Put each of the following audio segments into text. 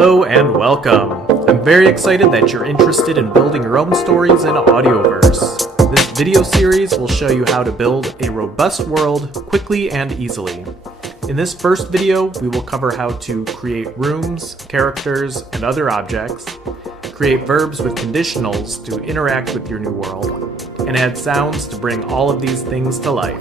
Hello and welcome. I'm very excited that you're interested in building your own stories in Audioverse. This video series will show you how to build a robust world quickly and easily. In this first video, we will cover how to create rooms, characters, and other objects, create verbs with conditionals to interact with your new world, and add sounds to bring all of these things to life.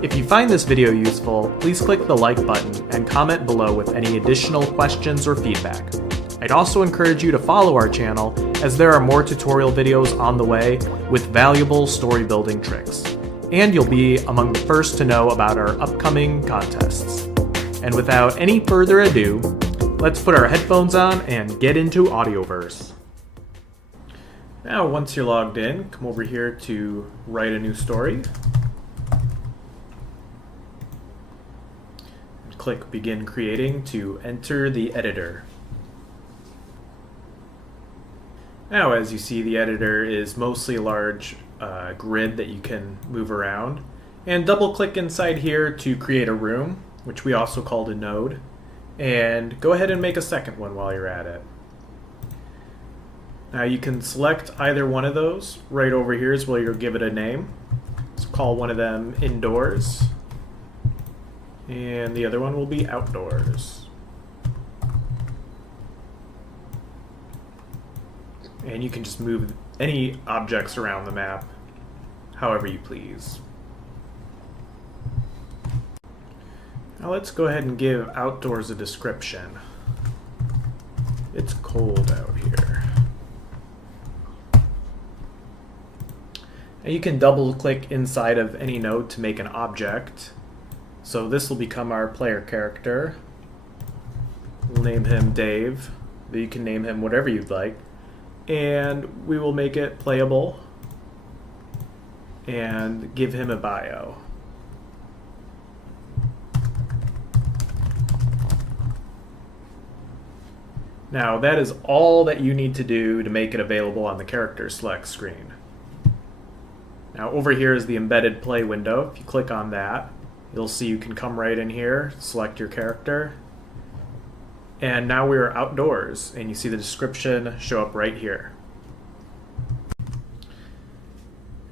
If you find this video useful, please click the like button and comment below with any additional questions or feedback. I'd also encourage you to follow our channel, as there are more tutorial videos on the way with valuable story building tricks. And you'll be among the first to know about our upcoming contests. And without any further ado, let's put our headphones on and get into Audioverse. Now, once you're logged in, come over here to write a new story. Click Begin Creating to enter the editor. Now, as you see, the editor is mostly a large grid that you can move around. And double click inside here to create a room, which we also called a node. And go ahead and make a second one while you're at it. Now you can select either one of those. Right over here is where you'll give it a name. Let's call one of them Indoors. And the other one will be Outdoors. And you can just move any objects around the map however you please. Now let's go ahead and give Outdoors a description. It's cold out here. Now you can double click inside of any node to make an object. So this will become our player character. We'll name him Dave. You can name him whatever you'd like. And we will make it playable and give him a bio. Now that is all that you need to do to make it available on the character select screen. Now over here is the embedded play window. If you click on that, you'll see you can come right in here, select your character, and now we are outdoors, and you see the description show up right here.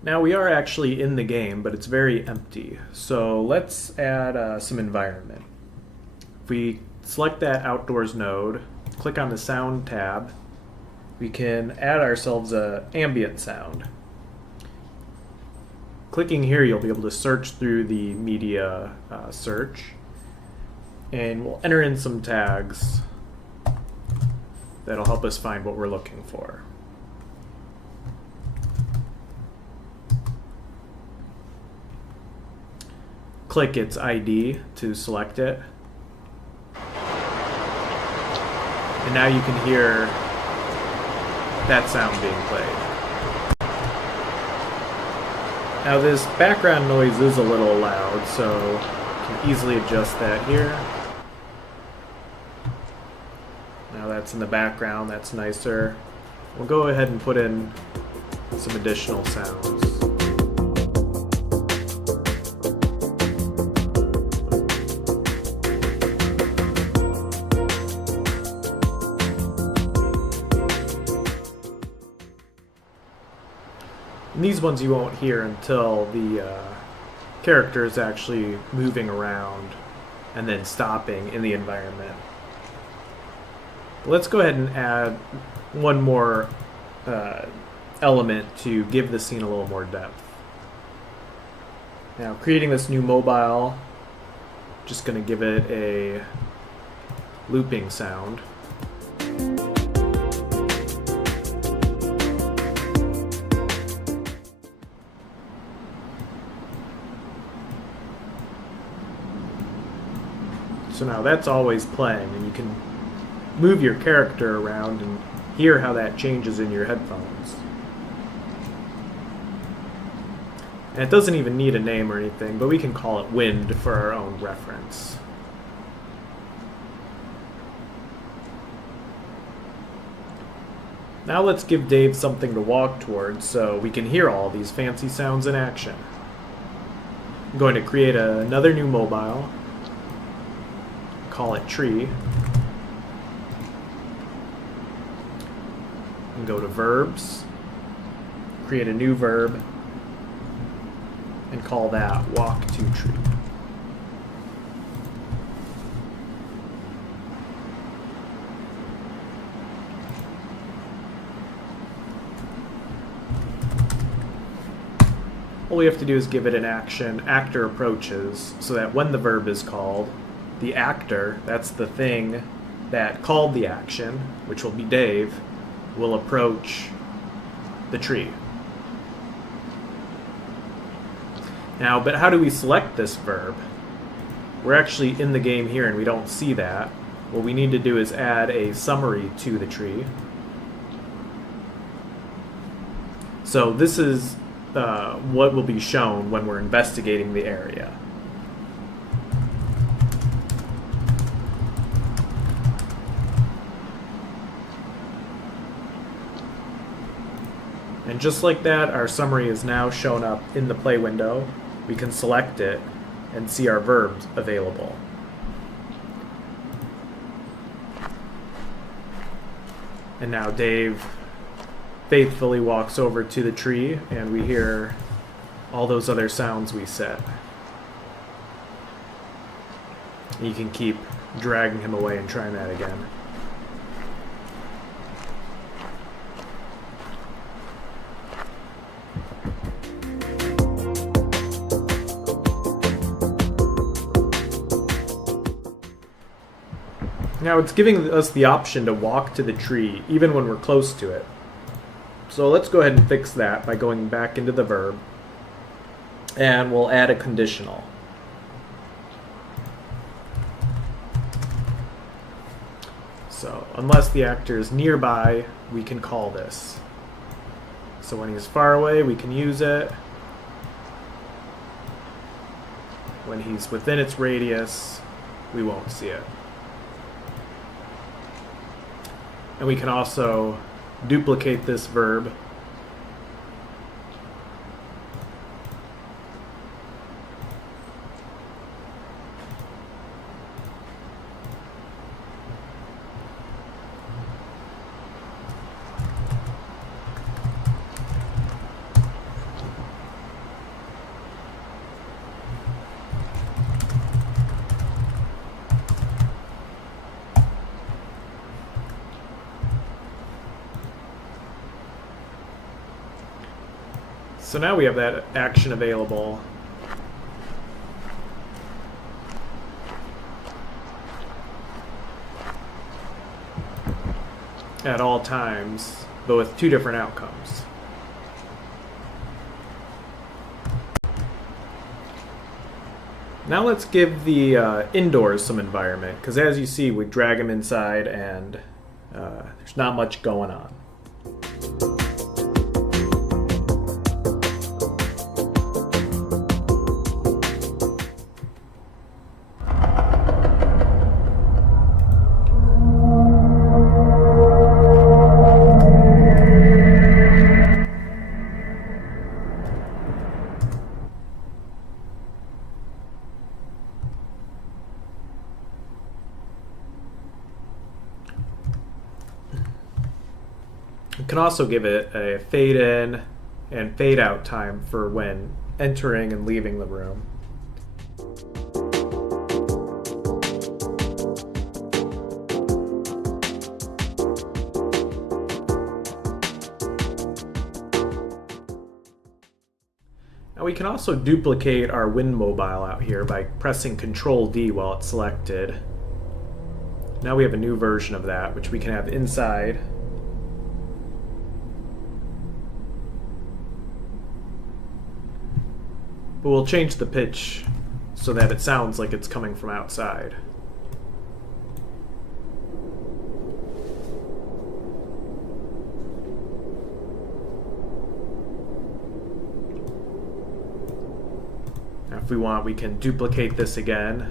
Now we are actually in the game, but it's very empty, so let's add some environment. If we select that Outdoors node, click on the Sound tab, we can add ourselves an ambient sound. Clicking here, you'll be able to search through the media search, and we'll enter in some tags that'll help us find what we're looking for. Click its ID to select it, and now you can hear that sound being played. Now this background noise is a little loud, so you can easily adjust that here. Now that's in the background, that's nicer. We'll go ahead and put in some additional sounds. And these ones you won't hear until the character is actually moving around and then stopping in the environment. Let's go ahead and add one more element to give the scene a little more depth. Now, creating this new mobile, just going to give it a looping sound. So now that's always playing, and you can move your character around and hear how that changes in your headphones. And it doesn't even need a name or anything, but we can call it Wind for our own reference. Now let's give Dave something to walk towards so we can hear all these fancy sounds in action. I'm going to create another new mobile. Call it Tree. and go to verbs, create a new verb, and call that walk to tree. All we have to do is give it an action, actor approaches, so that when the verb is called, the actor, that's the thing that called the action, which will be Dave, will approach the tree. Now, but how do we select this verb? We're actually in the game here and we don't see that. What we need to do is add a summary to the tree. So this is what will be shown when we're investigating the area. And just like that, our summary is now shown up in the play window. We can select it and see our verbs available. And now Dave faithfully walks over to the tree and we hear all those other sounds we set. You can keep dragging him away and trying that again. Now it's giving us the option to walk to the tree even when we're close to it. So let's go ahead and fix that by going back into the verb, and we'll add a conditional. So unless the actor is nearby, we can call this. So when he's far away, we can use it. When he's within its radius, we won't see it. And we can also duplicate this verb . So now we have that action available at all times, but with two different outcomes. Now let's give the indoors some environment, because as you see, we drag them inside and there's not much going on. You can also give it a fade in and fade out time for when entering and leaving the room. Now we can also duplicate our wind mobile out here by pressing Control D while it's selected. Now we have a new version of that, which we can have inside. But we'll change the pitch so that it sounds like it's coming from outside. Now if we want, we can duplicate this again.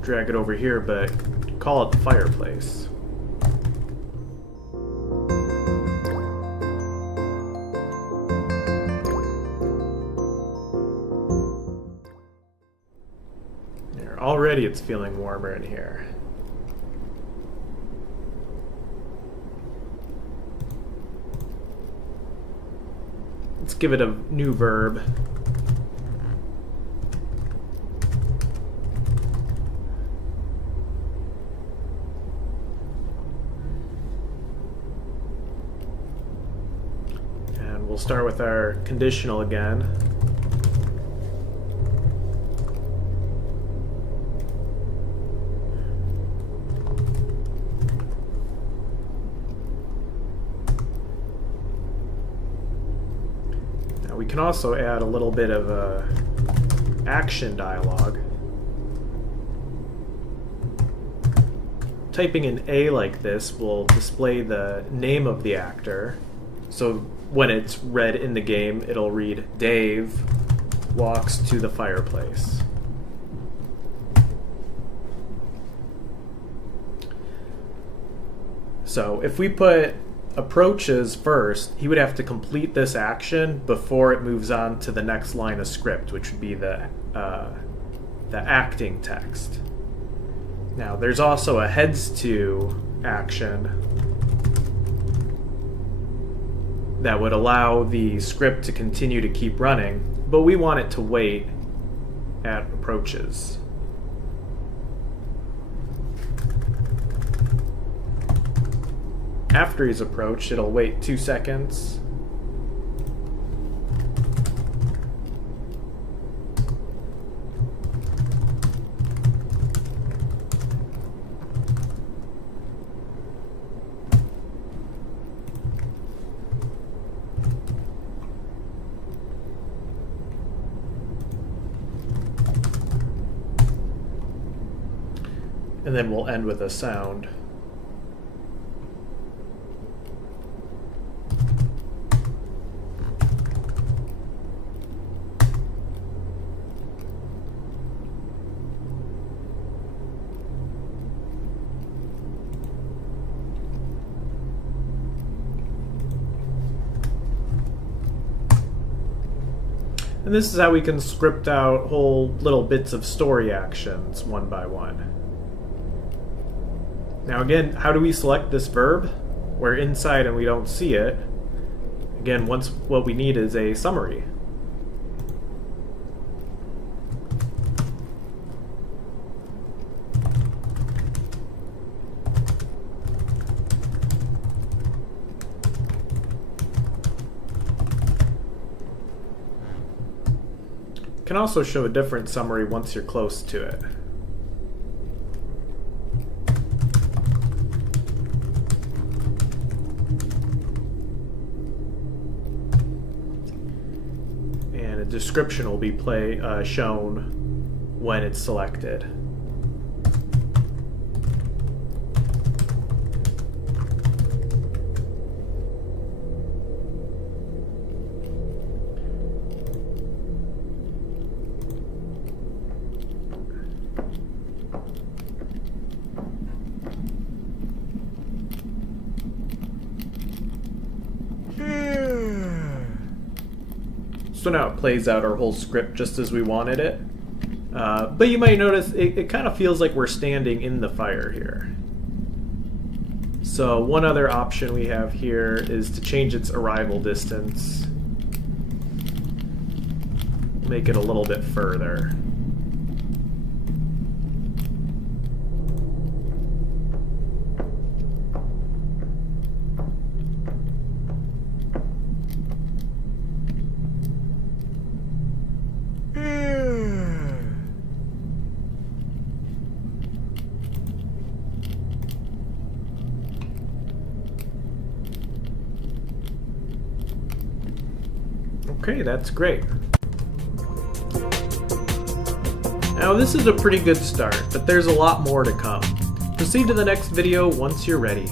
Drag it over here, but call it the fireplace. Already it's feeling warmer in here. Let's give it a new verb. And we'll start with our conditional again. We can also add a little bit of action dialogue. Typing in A like this will display the name of the actor. So when it's read in the game, it'll read Dave walks to the fireplace. So if we put approaches first, he would have to complete this action before it moves on to the next line of script, which would be the acting text. Now, there's also a heads to action that would allow the script to continue to keep running, but we want it to wait at approaches. After he's approached, it'll wait 2 seconds. And then we'll end with a sound. And this is how we can script out whole little bits of story actions one by one. Now again, how do we select this verb? We're inside and we don't see it. Again, what we need is a summary. Can also show a different summary once you're close to it. And a description will be shown when it's selected. So now it plays out our whole script just as we wanted it. But you might notice it kind of feels like we're standing in the fire here. So one other option we have here is to change its arrival distance. Make it a little bit further. Okay, that's great. Now this is a pretty good start, but there's a lot more to come. Proceed to the next video once you're ready.